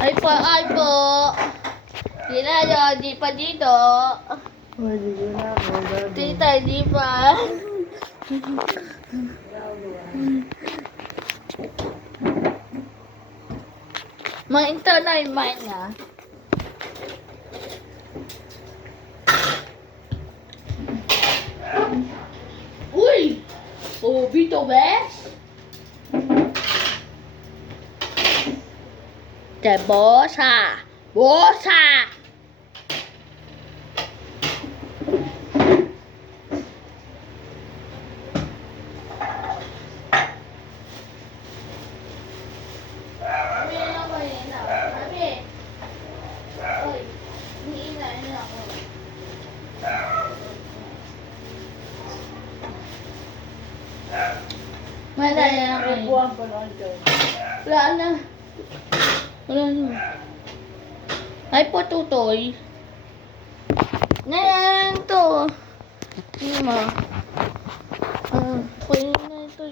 Ay po. Di na yun, di pa dito. Hindi ko na ako gagawin. Tita, di pa. Mainto na yung mine na. Uy! Oh, Vito West? De bosa! Bosa! Wala na ako. Buwan pa lang dyan. Wala na. Wala na. Ay po, tutoy. Ngayon to. Hindi mo. Pwede na ito.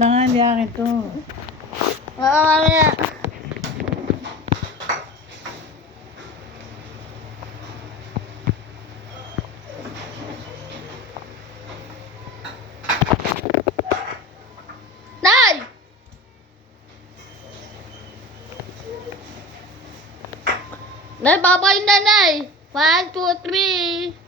Baka hindi akin to. Mamaya. Nay! Nay, babay na, Nay. 1, 2, 3.